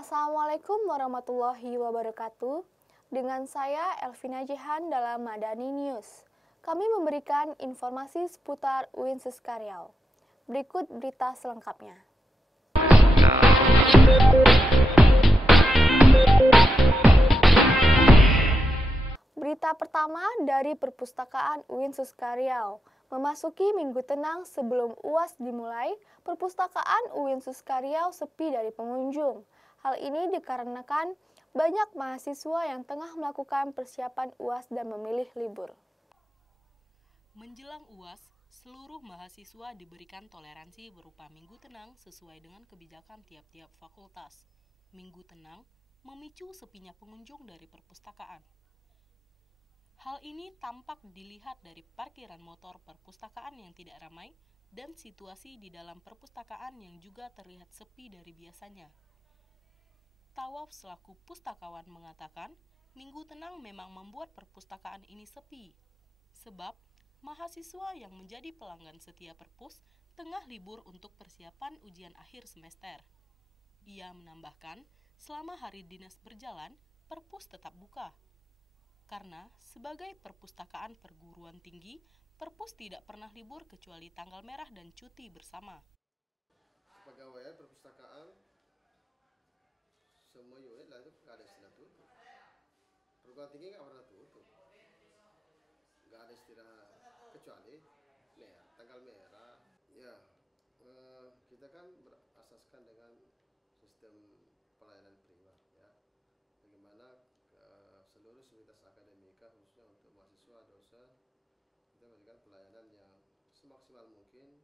Assalamualaikum warahmatullahi wabarakatuh. Dengan saya Elvina Jehan dalam Madani News. Kami memberikan informasi seputar UIN Suskaryau. Berikut berita selengkapnya. Berita pertama dari Perpustakaan UIN Suskaryau. Memasuki Minggu Tenang sebelum UAS dimulai, Perpustakaan UIN Suskaryau sepi dari pengunjung. Hal ini dikarenakan banyak mahasiswa yang tengah melakukan persiapan UAS dan memilih libur. Menjelang UAS, seluruh mahasiswa diberikan toleransi berupa Minggu Tenang sesuai dengan kebijakan tiap-tiap fakultas. Minggu Tenang memicu sepinya pengunjung dari perpustakaan. Hal ini tampak dilihat dari parkiran motor perpustakaan yang tidak ramai dan situasi di dalam perpustakaan yang juga terlihat sepi dari biasanya. Tawaf selaku pustakawan mengatakan, Minggu Tenang memang membuat perpustakaan ini sepi, sebab mahasiswa yang menjadi pelanggan setia perpus tengah libur untuk persiapan ujian akhir semester. Ia menambahkan, selama hari dinas berjalan, perpus tetap buka. Karena sebagai perpustakaan perguruan tinggi, perpus tidak pernah libur kecuali tanggal merah dan cuti bersama. Pegawai perpustakaan semua unit lah itu nggak ada istilah tutup. Perguruan tinggi nggak pernah tutup, nggak ada istilah kecuali tanggal merah. Ya, kita kan berasaskan dengan sistem pelayanan prima, ya. Bagaimana seluruh sivitas akademika khususnya untuk mahasiswa dosen kita memberikan pelayanan yang semaksimal mungkin.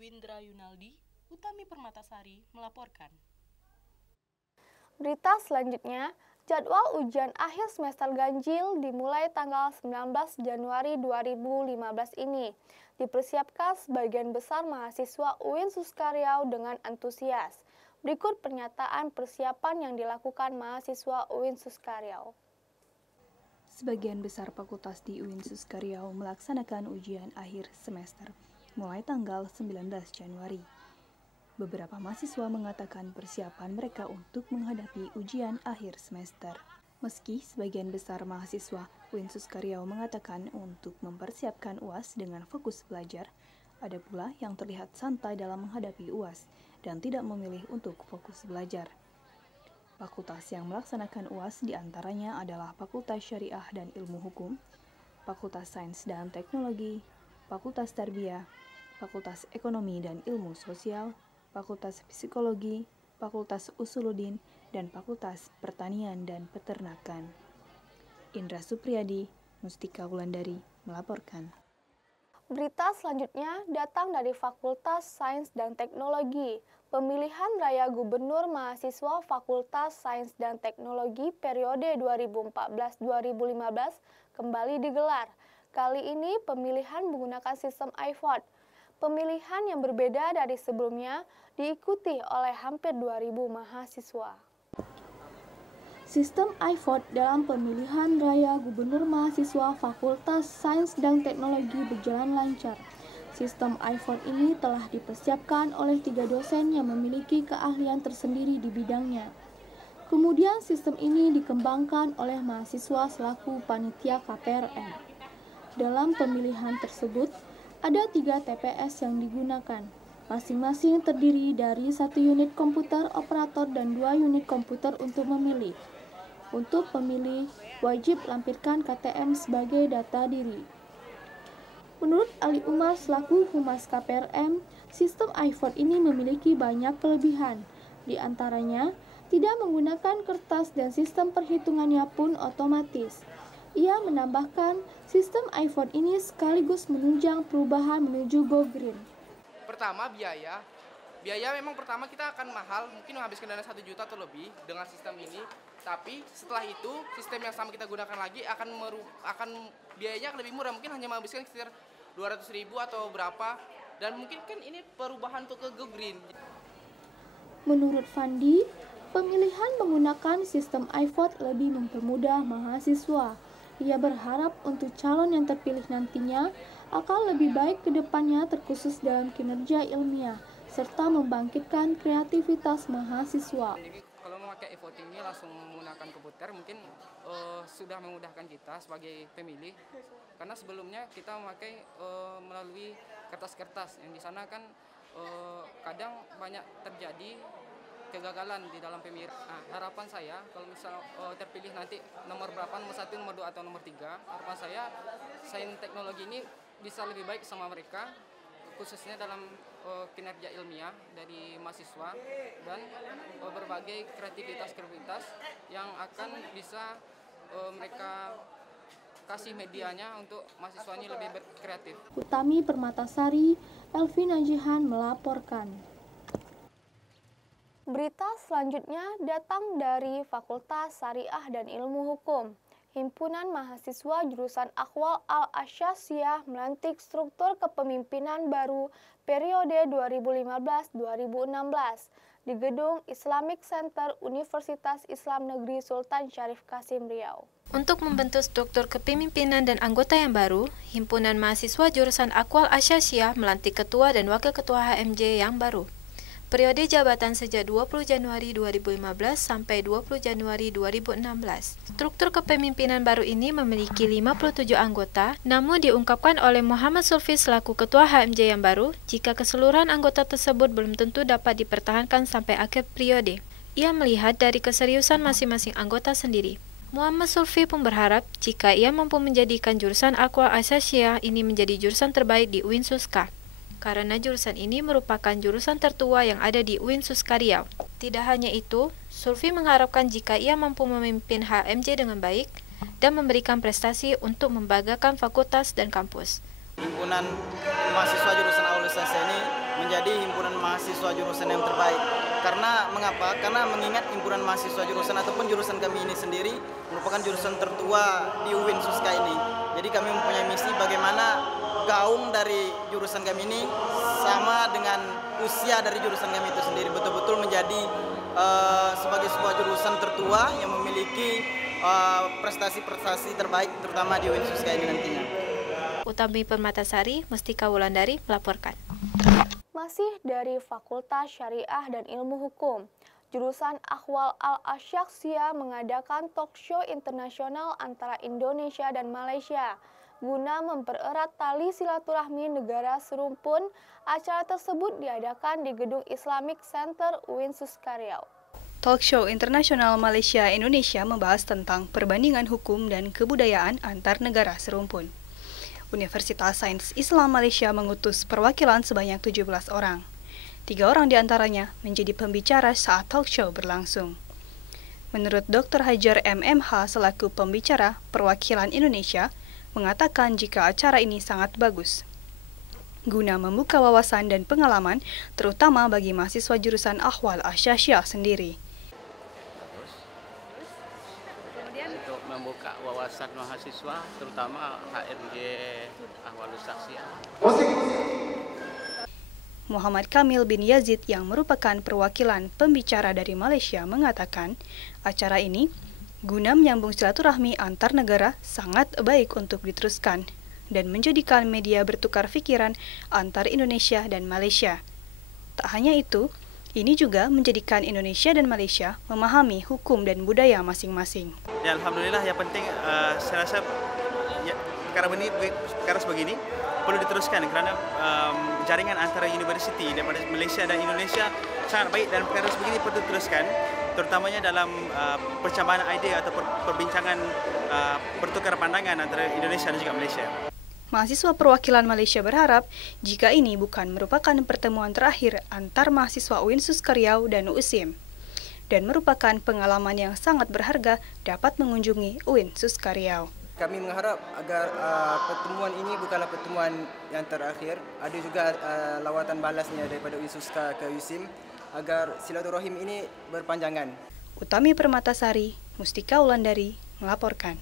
Windra Yunaldi, Utami Permatasari melaporkan. Berita selanjutnya, jadwal ujian akhir semester ganjil dimulai tanggal 19 Januari 2015 ini. Dipersiapkan sebagian besar mahasiswa UIN Suskaryau dengan antusias. Berikut pernyataan persiapan yang dilakukan mahasiswa UIN Suskaryau. Sebagian besar fakultas di UIN Suskaryau melaksanakan ujian akhir semester mulai tanggal 19 Januari. Beberapa mahasiswa mengatakan persiapan mereka untuk menghadapi ujian akhir semester. Meski sebagian besar mahasiswa UIN Suskaryau mengatakan untuk mempersiapkan UAS dengan fokus belajar, ada pula yang terlihat santai dalam menghadapi UAS dan tidak memilih untuk fokus belajar. Fakultas yang melaksanakan UAS diantaranya adalah Fakultas Syariah dan Ilmu Hukum, Fakultas Sains dan Teknologi, Fakultas Tarbiyah, Fakultas Ekonomi dan Ilmu Sosial, Fakultas Psikologi, Fakultas Usuluddin, dan Fakultas Pertanian dan Peternakan. Indra Supriyadi, Mustika Wulandari melaporkan. Berita selanjutnya datang dari Fakultas Sains dan Teknologi. Pemilihan Raya Gubernur Mahasiswa Fakultas Sains dan Teknologi periode 2014-2015 kembali digelar. Kali ini pemilihan menggunakan sistem iVote. Pemilihan yang berbeda dari sebelumnya diikuti oleh hampir 2.000 mahasiswa. Sistem iVote dalam pemilihan Raya Gubernur Mahasiswa Fakultas Sains dan Teknologi berjalan lancar. Sistem iVote ini telah dipersiapkan oleh 3 dosen yang memiliki keahlian tersendiri di bidangnya. Kemudian sistem ini dikembangkan oleh mahasiswa selaku panitia KPRM. Dalam pemilihan tersebut, ada 3 TPS yang digunakan. Masing-masing terdiri dari 1 unit komputer operator dan 2 unit komputer untuk memilih. Untuk pemilih, wajib lampirkan KTM sebagai data diri. Menurut Ali Umar selaku Humas KPRM, sistem iVote ini memiliki banyak kelebihan. Di antaranya, tidak menggunakan kertas dan sistem perhitungannya pun otomatis. Ia menambahkan, sistem iVote ini sekaligus menunjang perubahan menuju Go Green. Pertama, biaya. Biaya memang pertama kita akan mahal, mungkin menghabiskan dana 1 juta atau lebih dengan sistem ini. Tapi setelah itu, sistem yang sama kita gunakan lagi akan biayanya akan lebih murah, mungkin hanya menghabiskan sekitar 200.000 atau berapa. Dan mungkin kan ini perubahan untuk ke Go Green. Menurut Fandi, pemilihan menggunakan sistem iVote lebih mempermudah mahasiswa. Ia berharap untuk calon yang terpilih nantinya akan lebih baik ke depannya terkhusus dalam kinerja ilmiah, serta membangkitkan kreativitas mahasiswa. Kalau memakai e-voting ini langsung menggunakan komputer mungkin sudah memudahkan kita sebagai pemilih, karena sebelumnya kita memakai melalui kertas-kertas yang di sana kan kadang banyak terjadi kegagalan di dalam pemilihan. Nah, harapan saya kalau misal terpilih nanti nomor berapa, nomor 1, nomor 2 atau nomor 3, harapan saya sains teknologi ini bisa lebih baik sama mereka, khususnya dalam kinerja ilmiah dari mahasiswa dan berbagai kreativitas yang akan bisa mereka kasih medianya untuk mahasiswa ini lebih berkreatif. Utami Permatasari, Elvin Ajihan melaporkan. Berita selanjutnya datang dari Fakultas Syariah dan Ilmu Hukum. Himpunan Mahasiswa Jurusan Akwal Al-Asyasiyah melantik struktur kepemimpinan baru periode 2015-2016 di Gedung Islamic Center Universitas Islam Negeri Sultan Syarif Kasim Riau. Untuk membentuk struktur kepemimpinan dan anggota yang baru, Himpunan Mahasiswa Jurusan Akwal Asyasiyah melantik ketua dan wakil ketua HMJ yang baru. Periode jabatan sejak 20 Januari 2015 sampai 20 Januari 2016. Struktur kepemimpinan baru ini memiliki 57 anggota, namun diungkapkan oleh Muhammad Sulfi selaku ketua HMJ yang baru, jika keseluruhan anggota tersebut belum tentu dapat dipertahankan sampai akhir periode. Ia melihat dari keseriusan masing-masing anggota sendiri. Muhammad Sulfi pun berharap jika ia mampu menjadikan jurusan Akwal Asyasiyah ini menjadi jurusan terbaik di UIN Suska, karena jurusan ini merupakan jurusan tertua yang ada di UIN Suska Riau. Tidak hanya itu, Sulfi mengharapkan jika ia mampu memimpin HMJ dengan baik dan memberikan prestasi untuk membanggakan fakultas dan kampus. Himpunan mahasiswa jurusan Akwal Asyasiyah ini menjadi himpunan mahasiswa jurusan yang terbaik. Karena mengapa? Karena mengingat himpunan mahasiswa jurusan ataupun jurusan kami ini sendiri merupakan jurusan tertua di UIN Suska ini. Jadi kami mempunyai misi bagaimana gaung dari jurusan kami ini sama dengan usia dari jurusan kami itu sendiri, betul-betul menjadi sebagai sebuah jurusan tertua yang memiliki prestasi-prestasi terbaik terutama di UIN Suska ini nantinya. Utami Permatasari, Mustika Wulandari melaporkan. Masih dari Fakultas Syariah dan Ilmu Hukum, jurusan Akwal Al-Asyasiyah mengadakan talk show internasional antara Indonesia dan Malaysia guna mempererat tali silaturahmi negara serumpun. Acara tersebut diadakan di Gedung Islamic Center UIN Suska Riau. Talk show internasional Malaysia-Indonesia membahas tentang perbandingan hukum dan kebudayaan antar negara serumpun. Universitas Sains Islam Malaysia mengutus perwakilan sebanyak 17 orang. 3 orang diantaranya menjadi pembicara saat talk show berlangsung. Menurut Dr. Hajar MMH selaku pembicara perwakilan Indonesia, mengatakan jika acara ini sangat bagus guna membuka wawasan dan pengalaman, terutama bagi mahasiswa jurusan Akwal Asyasiyah sendiri. Untuk membuka wawasan mahasiswa, terutama HMJ Akwal Asyasiyah. Muhammad Kamil bin Yazid yang merupakan perwakilan pembicara dari Malaysia mengatakan, acara ini guna menyambung silaturahmi antar negara sangat baik untuk diteruskan dan menjadikan media bertukar pikiran antar Indonesia dan Malaysia. Tak hanya itu, ini juga menjadikan Indonesia dan Malaysia memahami hukum dan budaya masing-masing. Ya, alhamdulillah, yang penting saya rasa ya, perkara sebegini perlu diteruskan kerana jaringan antara universiti daripada Malaysia dan Indonesia sangat baik dan perkara sebegini perlu diteruskan, terutamanya dalam percambahan idea atau perbincangan bertukar pandangan antara Indonesia dan juga Malaysia. Mahasiswa perwakilan Malaysia berharap jika ini bukan merupakan pertemuan terakhir antar mahasiswa UIN Suska Riau dan USIM dan merupakan pengalaman yang sangat berharga dapat mengunjungi UIN Suska Riau. Kami mengharap agar pertemuan ini bukanlah pertemuan yang terakhir, ada juga lawatan balasnya daripada UIN Suska ke USIM agar silaturahim ini berpanjangan. Utami Permatasari, Mustika Wulandari melaporkan.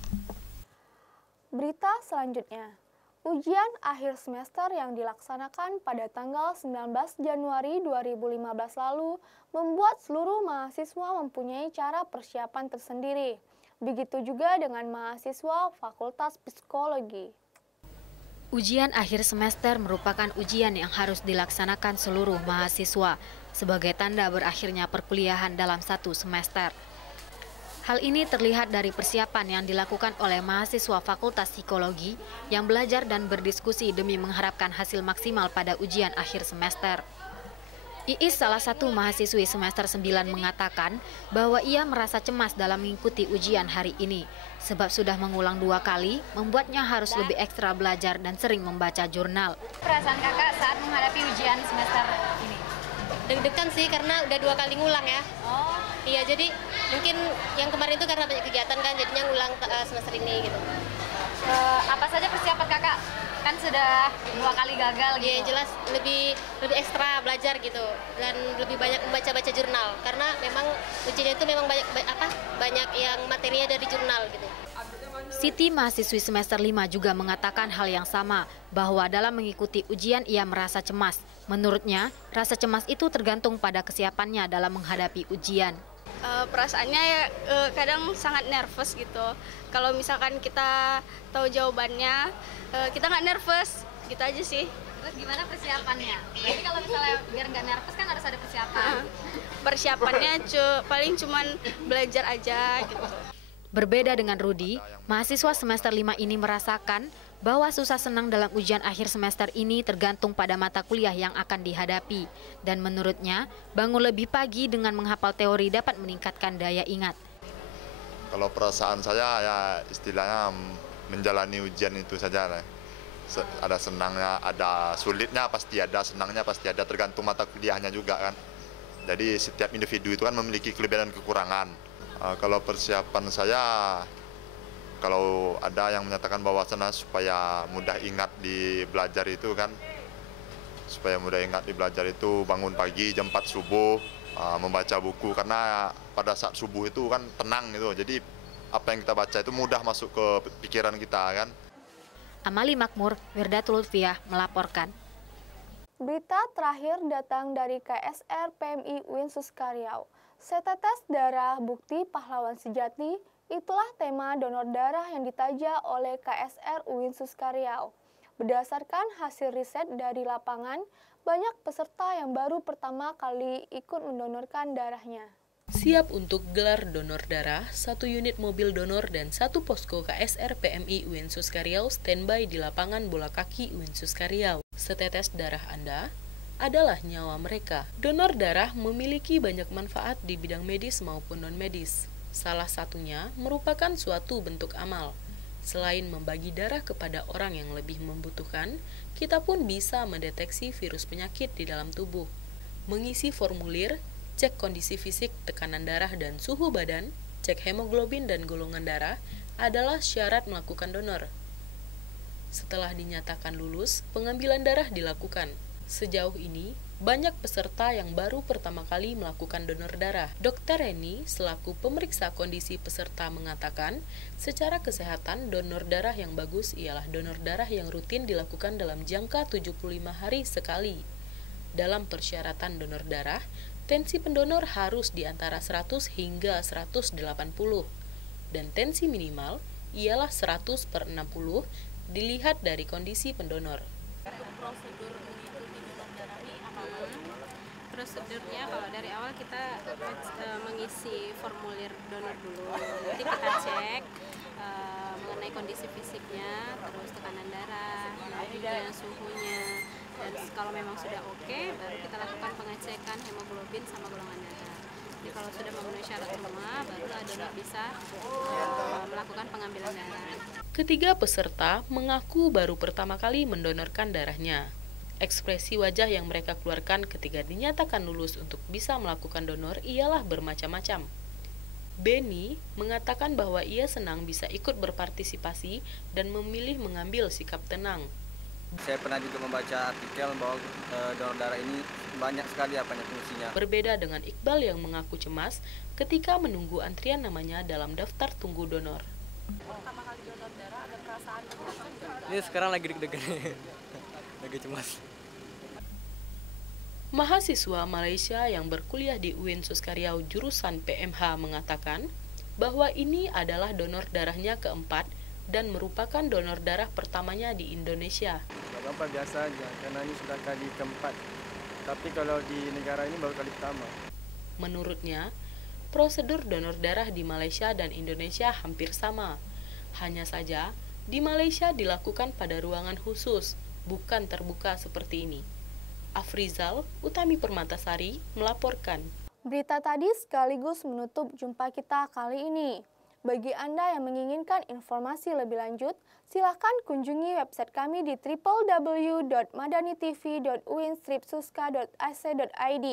Berita selanjutnya. Ujian akhir semester yang dilaksanakan pada tanggal 19 Januari 2015 lalu membuat seluruh mahasiswa mempunyai cara persiapan tersendiri. Begitu juga dengan mahasiswa Fakultas Psikologi. Ujian akhir semester merupakan ujian yang harus dilaksanakan seluruh mahasiswa. sebagai tanda berakhirnya perkuliahan dalam 1 semester. Hal ini terlihat dari persiapan yang dilakukan oleh mahasiswa Fakultas Psikologi yang belajar dan berdiskusi demi mengharapkan hasil maksimal pada ujian akhir semester. Iis, salah satu mahasiswi semester 9, mengatakan bahwa ia merasa cemas dalam mengikuti ujian hari ini, sebab sudah mengulang 2 kali, membuatnya harus lebih ekstra belajar dan sering membaca jurnal. Perasaan kakak saat menghadapi ujian semester ini? Deg-degan sih karena udah 2 kali ngulang ya. Oh. Iya, jadi mungkin yang kemarin itu karena banyak kegiatan kan, jadinya ngulang semester ini gitu. Apa saja persiapan kakak? Kan sudah 2 kali gagal gitu. Iya, jelas lebih ekstra belajar gitu dan lebih banyak membaca jurnal karena memang ujiannya itu memang banyak yang materinya dari jurnal gitu. Siti, mahasiswi semester 5, juga mengatakan hal yang sama, bahwa dalam mengikuti ujian ia merasa cemas. Menurutnya, rasa cemas itu tergantung pada kesiapannya dalam menghadapi ujian. Perasaannya ya kadang sangat nervous gitu. Kalau misalkan kita tahu jawabannya, kita nggak nervous, gitu aja sih. Terus gimana persiapannya? Jadi kalau misalnya biar nggak nervous kan harus ada persiapan. Persiapannya paling cuman belajar aja gitu. Berbeda dengan Rudi, mahasiswa semester 5 ini merasakan bahwa susah senang dalam ujian akhir semester ini tergantung pada mata kuliah yang akan dihadapi. Dan menurutnya, bangun lebih pagi dengan menghafal teori dapat meningkatkan daya ingat. Kalau perasaan saya ya istilahnya menjalani ujian itu saja. Ada senangnya, ada sulitnya pasti ada, senangnya pasti ada, tergantung mata kuliahnya juga kan. Jadi setiap individu itu kan memiliki kelebihan dan kekurangan. Kalau persiapan saya, kalau ada yang menyatakan bahwasannya supaya mudah ingat di belajar itu kan, supaya mudah ingat di belajar itu bangun pagi jam 4 subuh, membaca buku, karena pada saat subuh itu kan tenang gitu, jadi apa yang kita baca itu mudah masuk ke pikiran kita kan. Amali Makmur, Wirdatul Lutfiah melaporkan. Berita terakhir datang dari KSR PMI UIN Suskaryau. Setetes darah bukti pahlawan sejati, itulah tema donor darah yang ditaja oleh KSR UIN Suskaryau. Berdasarkan hasil riset dari lapangan, banyak peserta yang baru pertama kali ikut mendonorkan darahnya. Siap untuk gelar donor darah, 1 unit mobil donor dan 1 posko KSR PMI UIN Suskaryau standby di lapangan bola kaki UIN Suskaryau. Setetes darah Anda adalah nyawa mereka. Donor darah memiliki banyak manfaat di bidang medis maupun non-medis. Salah satunya merupakan suatu bentuk amal. Selain membagi darah kepada orang yang lebih membutuhkan, kita pun bisa mendeteksi virus penyakit di dalam tubuh. Mengisi formulir, cek kondisi fisik, tekanan darah dan suhu badan, cek hemoglobin dan golongan darah adalah syarat melakukan donor. Setelah dinyatakan lulus, pengambilan darah dilakukan. Sejauh ini, banyak peserta yang baru pertama kali melakukan donor darah. Dr. Reni, selaku pemeriksa kondisi peserta, mengatakan, secara kesehatan, donor darah yang bagus ialah donor darah yang rutin dilakukan dalam jangka 75 hari sekali. Dalam persyaratan donor darah, tensi pendonor harus di antara 100 hingga 180, dan tensi minimal ialah 100/60 dilihat dari kondisi pendonor. Prosedurnya kalau dari awal kita mengisi formulir donor dulu, nanti kita cek mengenai kondisi fisiknya, terus tekanan darah, kemudian suhunya, dan kalau memang sudah oke, baru kita lakukan pengecekan hemoglobin sama golongan darah. Jadi kalau sudah memenuhi syarat semua, barulah donor bisa melakukan pengambilan darah. Ketiga peserta mengaku baru pertama kali mendonorkan darahnya. Ekspresi wajah yang mereka keluarkan ketika dinyatakan lulus untuk bisa melakukan donor ialah bermacam-macam. Benny mengatakan bahwa ia senang bisa ikut berpartisipasi dan memilih mengambil sikap tenang. Saya pernah juga membaca artikel bahwa donor darah ini banyak sekali fungsinya. Berbeda dengan Iqbal yang mengaku cemas ketika menunggu antrian namanya dalam daftar tunggu donor. Pertama kali donor darah ada perasaan Ini sekarang lagi deg-degan, lagi cemas. Mahasiswa Malaysia yang berkuliah di UIN Suskaryau jurusan PMH mengatakan bahwa ini adalah donor darahnya keempat dan merupakan donor darah pertamanya di Indonesia. Bapak biasa aja, karena ini sudah kali keempat tapi kalau di negara ini baru kali pertama. Menurutnya, prosedur donor darah di Malaysia dan Indonesia hampir sama. Hanya saja, di Malaysia dilakukan pada ruangan khusus, bukan terbuka seperti ini. Afrizal Utami Permatasari melaporkan. Berita tadi sekaligus menutup jumpa kita kali ini. Bagi Anda yang menginginkan informasi lebih lanjut, silakan kunjungi website kami di www.madanitv.uin-suska.ac.id.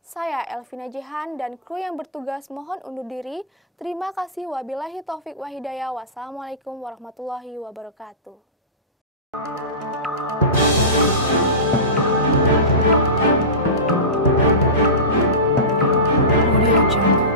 Saya Elvina Jehan dan kru yang bertugas mohon undur diri. Terima kasih. Wabillahi taufik wa hidayah. Wassalamualaikum warahmatullahi wabarakatuh. Audio Jungle.